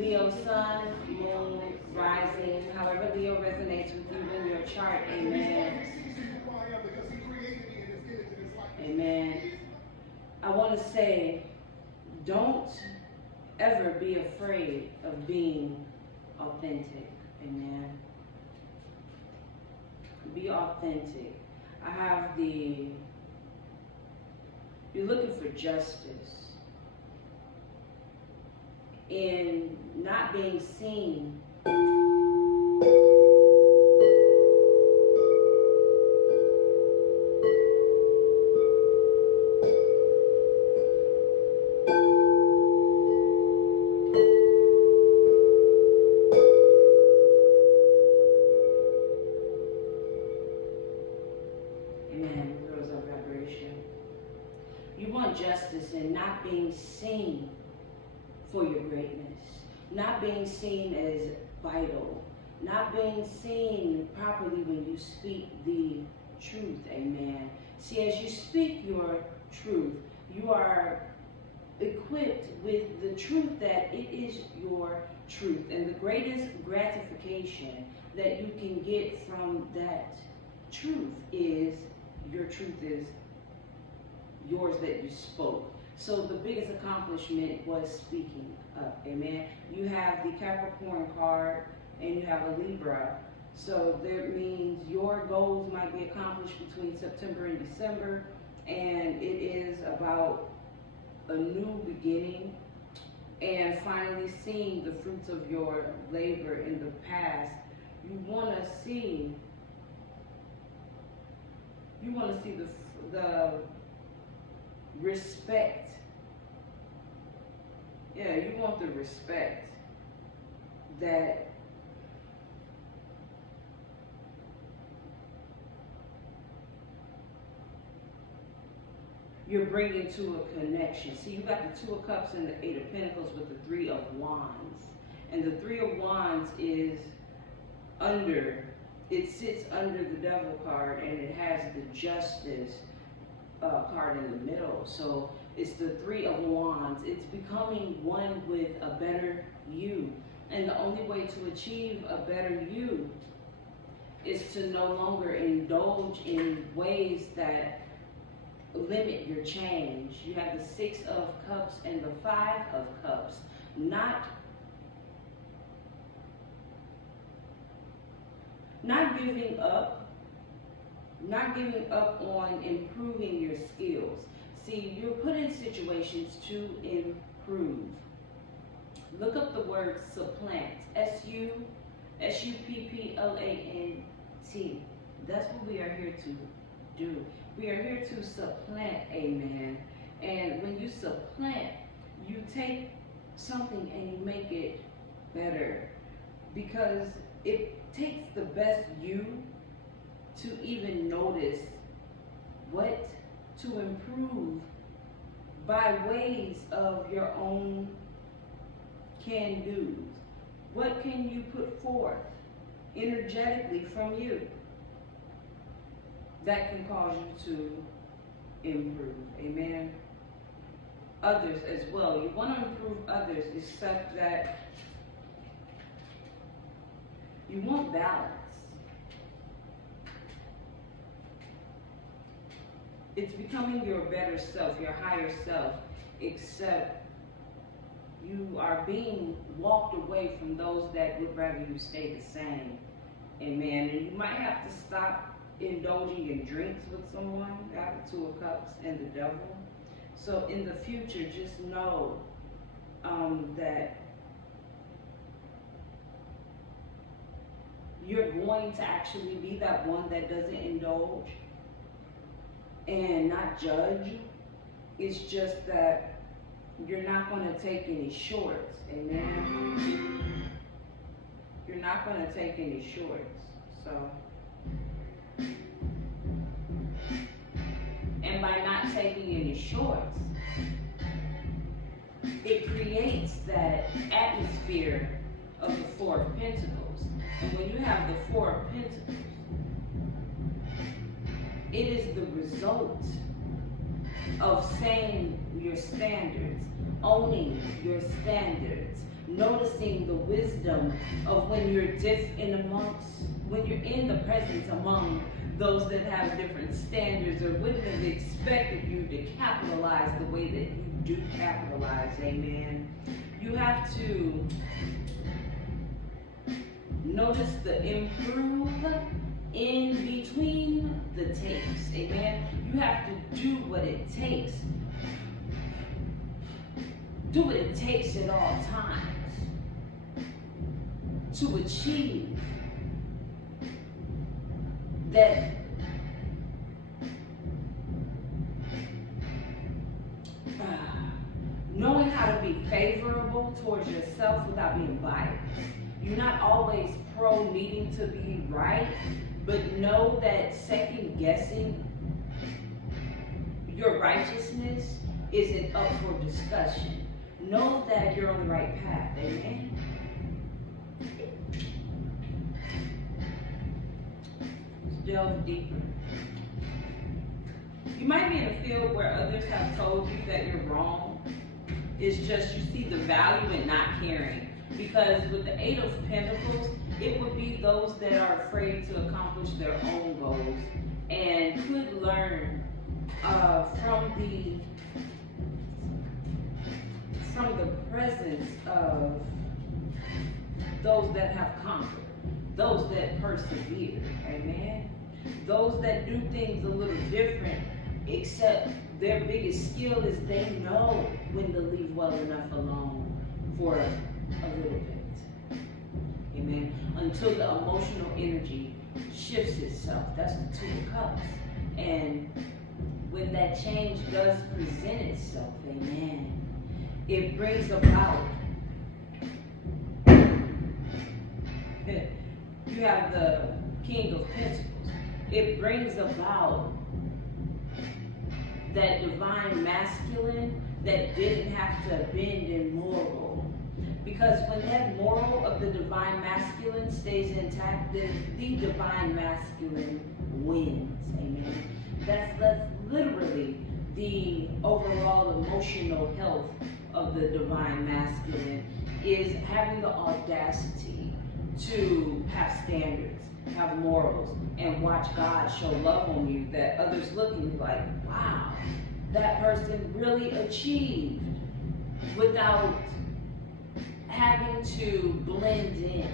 Leo sun, moon, rising, however Leo resonates with you in your chart. Amen. Amen. I want to say, don't ever be afraid of being authentic. Amen. Be authentic. I have you're looking for justice in not being seen justice and not being seen for your greatness, not being seen as vital, not being seen properly when you speak the truth. Amen. See, as you speak your truth, you are equipped with the truth that it is your truth, and the greatest gratification that you can get from that truth is your truth is yours that you spoke. So the biggest accomplishment was speaking up. Amen. You have the Capricorn card and you have a Libra. So that means your goals might be accomplished between September and December, and it is about a new beginning and finally seeing the fruits of your labor in the past. You want to see the respect. Yeah, you want the respect that you're bringing to a connection. See, you got the Two of Cups and the Eight of Pentacles with the Three of Wands. And the Three of Wands is it sits under the Devil card, and it has the Justice card in the middle. So it's the Three of Wands. It's becoming one with a better you. And the only way to achieve a better you is to no longer indulge in ways that limit your change. You have the Six of Cups and the Five of Cups. Not giving up on improving your skills. See, you're put in situations to improve. Look up the word supplant. S-U-P-P-L-A-N-T. That's what we are here to do. We are here to supplant, amen. And when you supplant, you take something and you make it better, because it takes the best you to even notice what to improve by ways of your own can-dos. What can you put forth energetically from you that can cause you to improve? Amen. Others as well. You want to improve others, except that you want balance. It's becoming your better self, your higher self, except you are being walked away from those that would rather you stay the same. Amen. And you might have to stop indulging in drinks with someone. Got the Two of Cups and the Devil. So in the future, just know that you're going to actually be that one that doesn't indulge and not judge. It's just that you're not going to take any shorts. Amen. You're not going to take any shorts. So, and by not taking any shorts, it creates that atmosphere of the Four of Pentacles. And when you have the Four of Pentacles, it is the result of saying your standards, owning your standards, noticing the wisdom of when you're when you're in the presence among those that have different standards or wouldn't have expected you to capitalize the way that you do capitalize, amen. You have to notice the improve in between the takes, amen. You have to do what it takes. Do what it takes at all times to achieve that knowing how to be favorable towards yourself without being biased. You're not always pro needing to be right, but know that second guessing your righteousness isn't up for discussion. Know that you're on the right path, amen? Let's delve deeper. You might be in a field where others have told you that you're wrong. It's just you see the value in not caring. Because with the Eight of Pentacles, it would be those that are afraid to accomplish their own goals and could learn from the presence of those that have conquered, those that persevere, amen? Those that do things a little different, except their biggest skill is they know when to leave well enough alone for a little bit, amen? Until the emotional energy shifts itself. That's the Two of Cups. And when that change does present itself, amen, it brings about, you have the King of Pentacles. It brings about that divine masculine that didn't have to bend in moral. Because when that moral of the divine masculine stays intact, then the divine masculine wins, amen. That's literally the overall emotional health of the divine masculine, is having the audacity to have standards, have morals, and watch God show love on you that others looking like, wow, that person really achieved without having to blend in.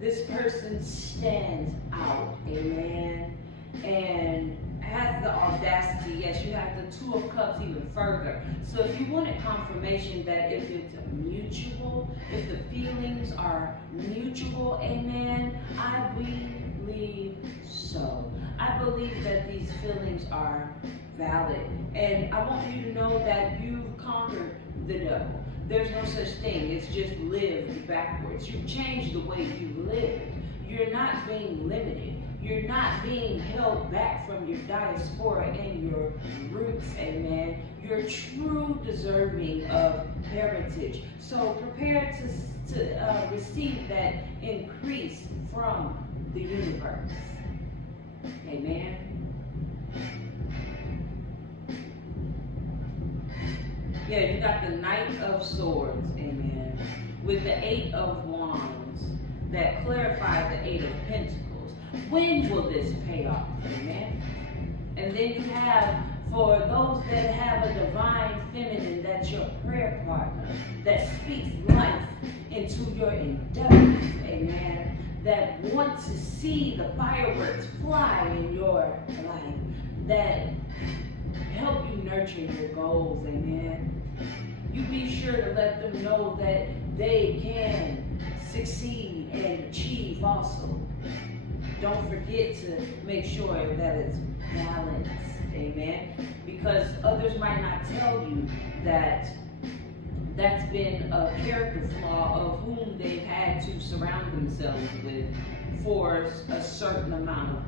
This person stands out, amen, and has the audacity. Yes, you have the Two of Cups even further. So if you wanted confirmation that if it's mutual, if the feelings are mutual, amen, I believe so. I believe that these feelings are valid. And I want you to know that you've conquered the devil. There's no such thing. It's just lived backwards. You've changed the way you live. You're not being limited. You're not being held back from your diaspora and your roots, amen. You're true deserving of heritage. So prepare to receive that increase from the universe. Amen. Yeah, you got the Knight of Swords, amen, with the Eight of Wands that clarify the Eight of Pentacles. When will this pay off, amen? And then you have, for those that have a divine feminine, that's your prayer partner, that speaks life into your endeavors, amen, that want to see the fireworks fly in your life, that help you nurture your goals, amen. You be sure to let them know that they can succeed and achieve also. Don't forget to make sure that it's balanced, amen? Because others might not tell you that that's been a character flaw of whom they've had to surround themselves with for a certain amount of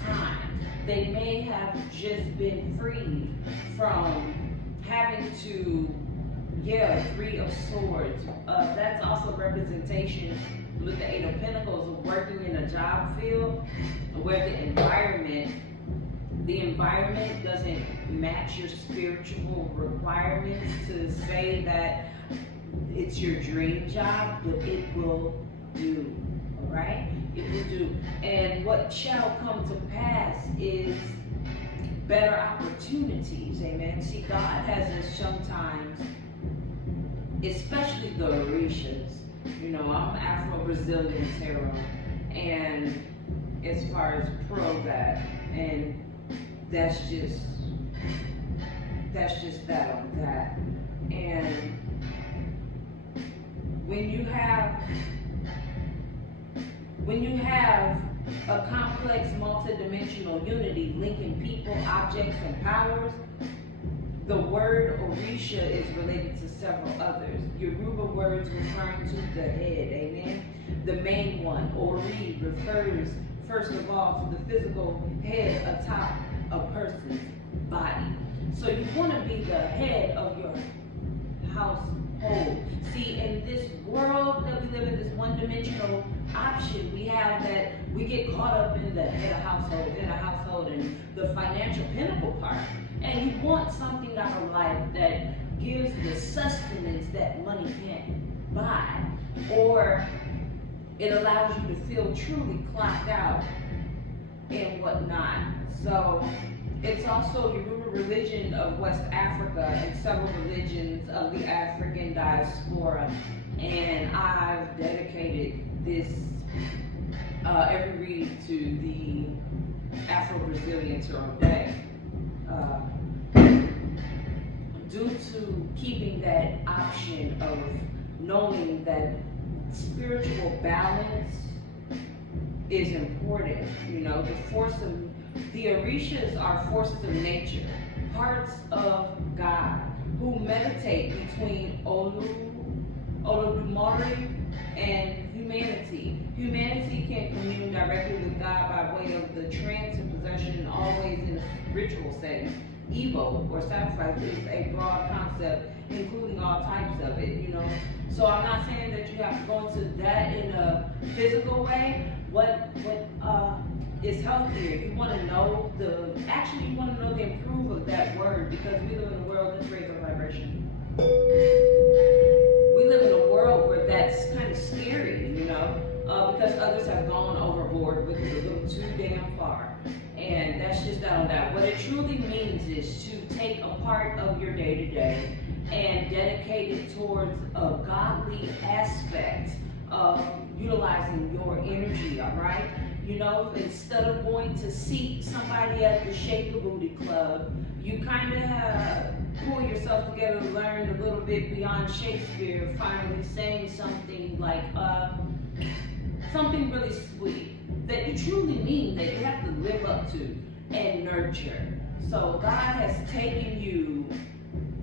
time. They may have just been freed from having to, Three of Swords. That's also representation with the Eight of Pentacles of working in a job field where the environment doesn't match your spiritual requirements, to say that it's your dream job, but it will do, all right? It will do. And what shall come to pass is better opportunities, amen? See, God has us sometimes, especially the orishas. You know, I'm Afro-Brazilian tarot, and as far as pro that, and that's just that on that. And when you have a complex multidimensional unity linking people, objects, and powers, the word orisha is related to several others. Yoruba words referring to the head, amen? The main one, ori, refers first of all to the physical head atop a person's body. So you want to be the head of your household. See, in this world that we live in, this one-dimensional option, we have that we get caught up in the head of household, and the financial pinnacle part. And you want something out of life that gives the sustenance that money can't buy, or it allows you to feel truly clocked out and whatnot. So it's also Yoruba religion of West Africa and several religions of the African diaspora. And I've dedicated this every read to the Afro-Brazilian tarot deck. Due to keeping that option of knowing that spiritual balance is important. You know, the orishas are forces of nature, parts of God, who meditate between Olodumare and humanity. Humanity can commune directly with God by way of the trance and possession, always in a ritual setting. Evo, or sacrifice, is a broad concept, including all types of it, you know. So I'm not saying that you have to go into that in a physical way. What is healthier? You want to know the improve of that word, because we live in a world that's raised our vibration. We live in a world where that's kind of scary, you know, because others have gone overboard with it a little too damn far. And that's just that on that. What it truly means is to take a part of your day-to-day and dedicate it towards a godly aspect of utilizing your energy, all right? You know, instead of going to seek somebody at the Shake a Booty Club, you kind of pull yourself together to learn a little bit beyond Shakespeare, finally saying something like, something really sweet that you truly mean, that you have to live up to and nurture. So God has taken you,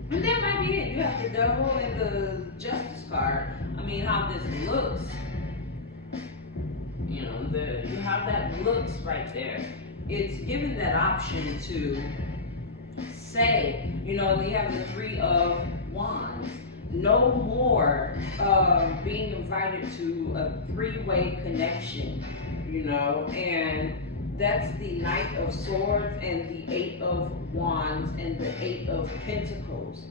and that might be it. You have the devil and the justice card. I mean, how this looks, you know, you have that looks right there. It's given that option to say, you know, they have the Three of Wands. No more being invited to a three-way connection, you know, and that's the Knight of Swords and the Eight of Wands and the Eight of Pentacles.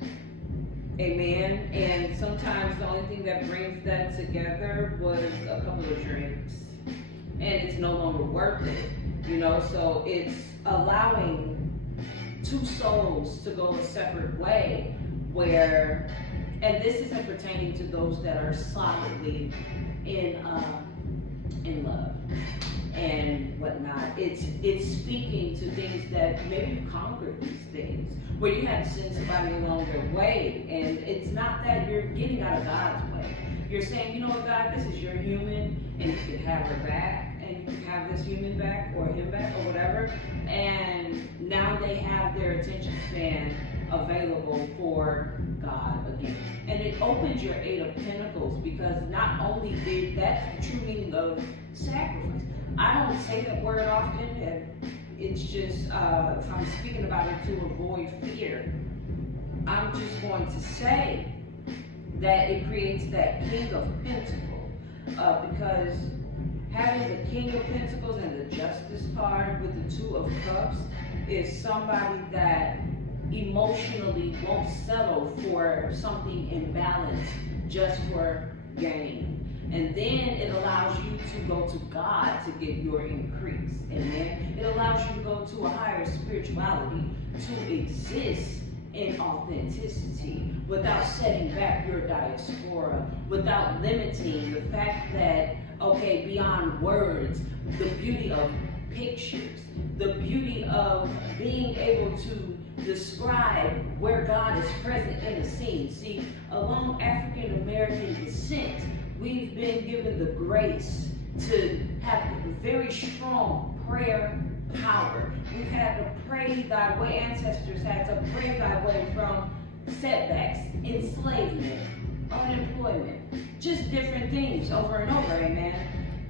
Amen. And sometimes the only thing that brings that together was a couple of drinks, and it's no longer worth it, you know. So it's allowing two souls to go a separate way, where, and this isn't pertaining to those that are solidly in love and whatnot. It's speaking to things that maybe you conquered these things, where you had to send somebody along their way, and it's not that you're getting out of God's way. You're saying, you know what, God, this is your human, and you can have her back, and you can have this human back, or him back, or whatever. And now they have their attention span available for God again. And it opens your Eight of Pentacles, because not only did that's the true meaning of sacrifice. I don't say that word often, and it's just if I'm speaking about it to avoid fear, I'm just going to say that it creates that King of Pentacles, because having the King of Pentacles and the Justice card with the Two of Cups is somebody that emotionally won't settle for something imbalanced just for gain. And then it allows you to go to God to get your increase. Amen. It allows you to go to a higher spirituality, to exist in authenticity without setting back your diaspora, without limiting the fact that, okay, beyond words, the beauty of pictures, the beauty of being able to describe where God is present in a scene. See, along African American descent, we've been given the grace to have very strong prayer power. We've had to pray thy way. Ancestors had to pray thy way from setbacks, enslavement, unemployment, just different things over and over, amen.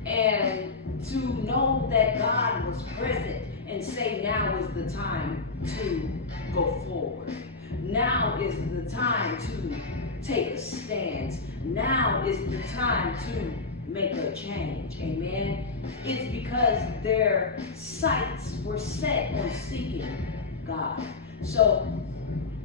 And to know that God was present and say now is the time to go forward. Now is the time to take a stance. Now is the time to make a change, amen. It's because their sights were set on seeking God. So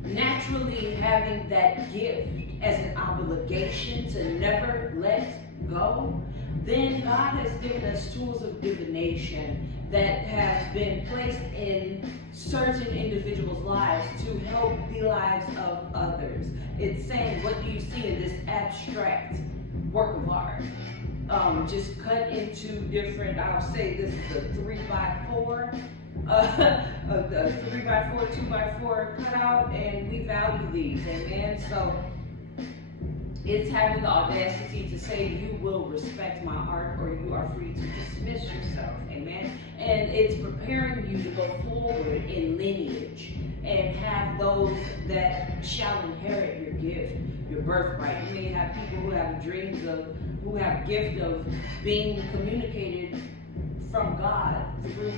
naturally having that gift as an obligation to never let go, then God has given us tools of divination that have been placed in certain individuals' lives to help the lives of others. It's saying, what do you see in this abstract work of art? Just cut into different, I'll say this is a 3x4, a 3x4, 2x4 cutout, and we value these, amen? So it's having the audacity to say, you will respect my art or you are free to dismiss yourself, amen? And it's preparing you to go forward in lineage and have those that shall inherit your gift, your birthright. You may have people who have dreams of, who have gift of being communicated from God through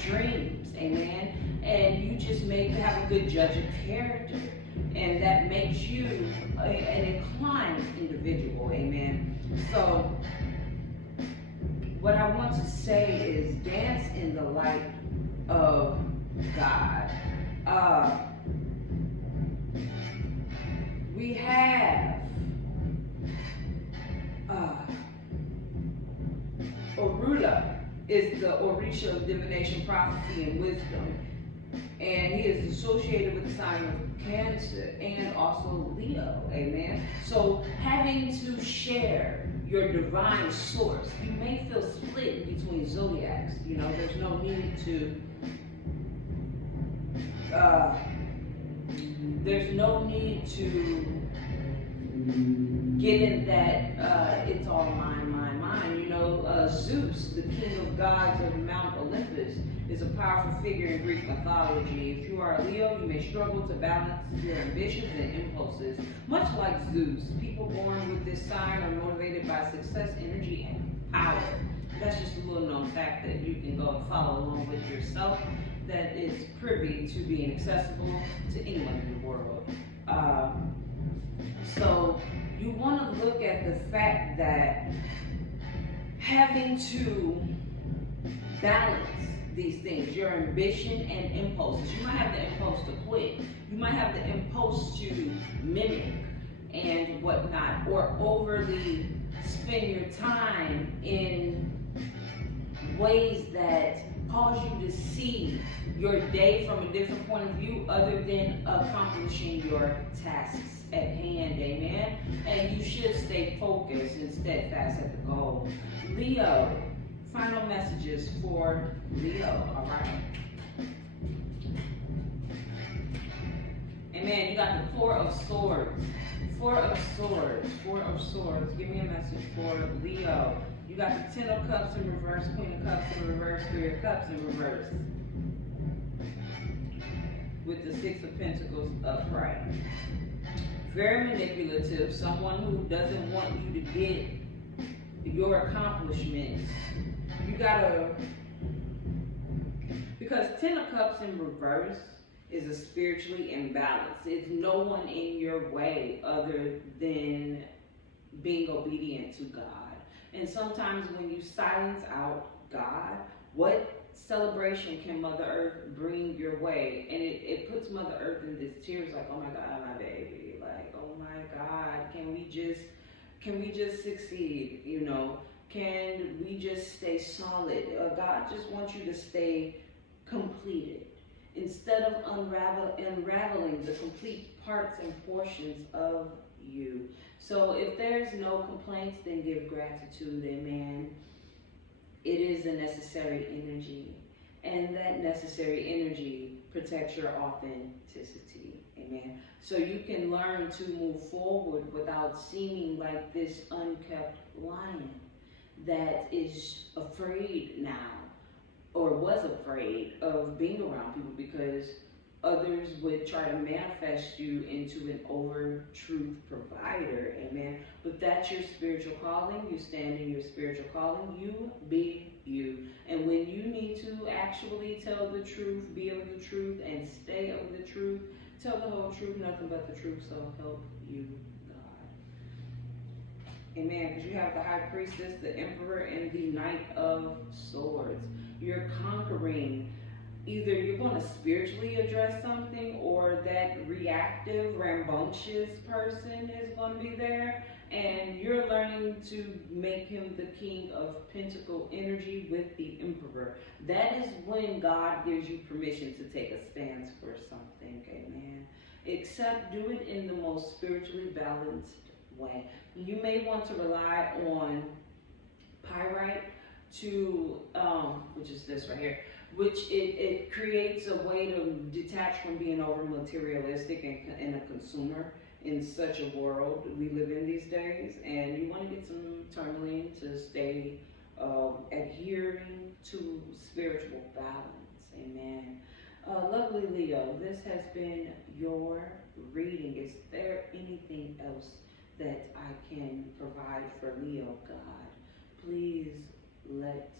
dreams, amen? And you just may have a good judge of character, and that makes you an inclined individual, amen? So what I want to say is dance in the light of God. We have Oduduwa is the orisha of divination, prophecy, and wisdom. And he is associated with the sign of Cancer and also Leo, amen? So having to share your divine source, you may feel split between zodiacs. You know, there's no need to, get in that it's all mine, mine, mine. You know, Zeus, the king of gods of Mount Olympus, is a powerful figure in Greek mythology. If you are a Leo, you may struggle to balance your ambitions and impulses. Much like Zeus, people born with this sign are motivated by success, energy, and power. That's just a little known fact that you can go and follow along with yourself, that is privy to being accessible to anyone in the world. So you want to look at the fact that having to balance these things, your ambition and impulses. You might have the impulse to quit. You might have the impulse to mimic and whatnot, or overly spend your time in ways that cause you to see your day from a different point of view other than accomplishing your tasks at hand, amen? And you should stay focused and steadfast at the goal. Leo, final messages for Leo, all right? Amen. You got the Four of Swords. Four of Swords. Four of Swords. Give me a message for Leo. You got the Ten of Cups in reverse, Queen of Cups in reverse, Three of Cups in reverse, with the Six of Pentacles upright. Very manipulative, someone who doesn't want you to get your accomplishments. You gotta, because Ten of Cups in reverse is a spiritually imbalanced. It's no one in your way other than being obedient to God. And sometimes when you silence out God, what celebration can Mother Earth bring your way? And it puts Mother Earth in this tears like, oh my God, my baby. Like, like, oh my God, can we just succeed? You know, can we just stay solid? God just wants you to stay completed instead of unraveling the complete parts and portions of you. So if there's no complaints, then give gratitude, amen. It is a necessary energy, and that necessary energy protects your authenticity, amen. So you can learn to move forward without seeming like this unkept lion that is afraid now, or was afraid of being around people because others would try to manifest you into an over truth provider, amen. But that's your spiritual calling. You stand in your spiritual calling. You be you. And when you need to actually tell the truth, be of the truth, and stay of the truth, tell the whole truth, nothing but the truth, so help you God. Amen. Because you have the High Priestess, the Emperor, and the Knight of Swords. You're conquering. Either you're going to spiritually address something, or that reactive, rambunctious person is going to be there, and you're learning to make him the King of Pentacle energy with the Emperor. That is when God gives you permission to take a stance for something, amen. Except do it in the most spiritually balanced way. You may want to rely on pyrite to, which is this right here, which it creates a way to detach from being over materialistic and a consumer in such a world we live in these days. And you want to get some tourmaline to stay adhering to spiritual balance, amen. Lovely Leo, this has been your reading. Is there anything else that I can provide for Leo, God? Please let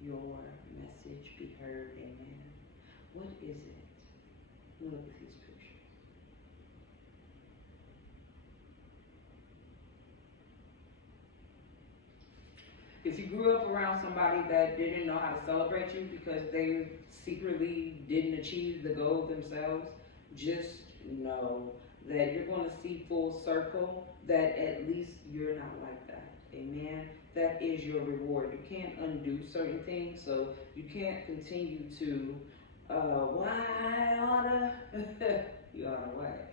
your message be heard, amen. What is it? Look at these pictures. If you grew up around somebody that didn't know how to celebrate you because they secretly didn't achieve the goal themselves, just know that you're going to see full circle that at least you're not like that, amen. That is your reward. You can't undo certain things, so you can't continue to, you ought to what?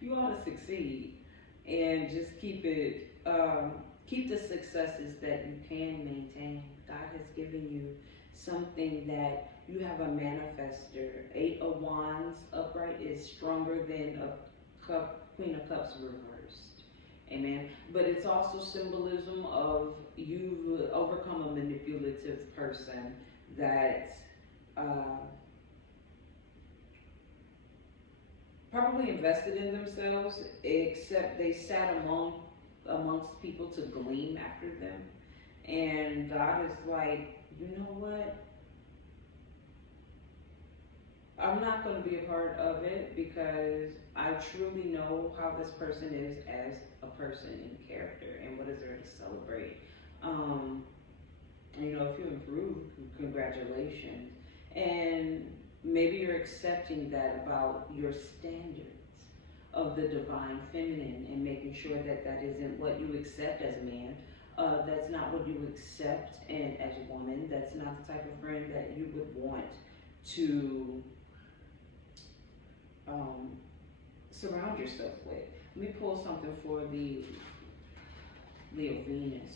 You ought to succeed, and just keep it, keep the successes that you can maintain. God has given you something that you have a manifester. 8 of Wands upright is stronger than a Queen of Cups reversed. Amen. But it's also symbolism of you've overcome a manipulative person that probably invested in themselves, except they sat amongst people to glean after them. And God is like, you know what? I'm not going to be a part of it because I truly know how this person is as a person in character and what is there to celebrate. You know, if you improve, congratulations. And maybe you're accepting that about your standards of the divine feminine and making sure that that isn't what you accept as a man. That's not what you accept and as a woman. That's not the type of friend that you would want to surround yourself with. Let me pull something for the Leo Venus.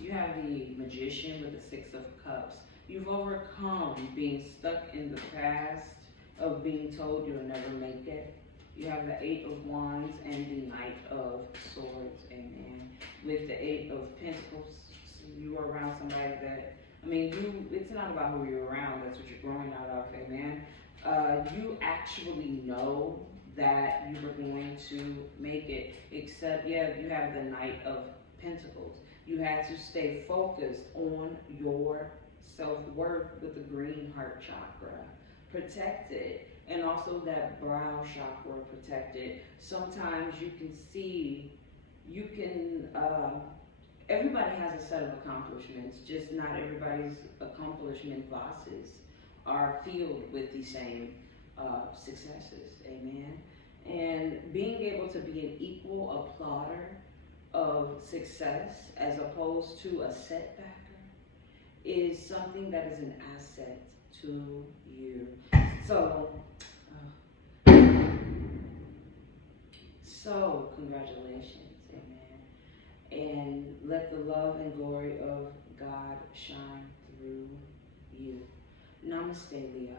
You have the Magician with the 6 of Cups. You've overcome being stuck in the past of being told you'll never make it. You have the 8 of Wands and the Knight of Swords, amen. With the 8 of Pentacles, you are around somebody that, it's not about who you're around, that's what you're growing out of, amen. You actually know that you were going to make it, except, you have the Knight of Pentacles. You had to stay focused on your self-worth with the green heart chakra. Protect it. And also that brow chakra protected. Sometimes you can see, everybody has a set of accomplishments, just not everybody's accomplishment vases are filled with the same successes, amen. And being able to be an equal applauder of success as opposed to a setbacker is something that is an asset to you. So congratulations, amen. And let the love and glory of God shine through you. Namaste, Leo.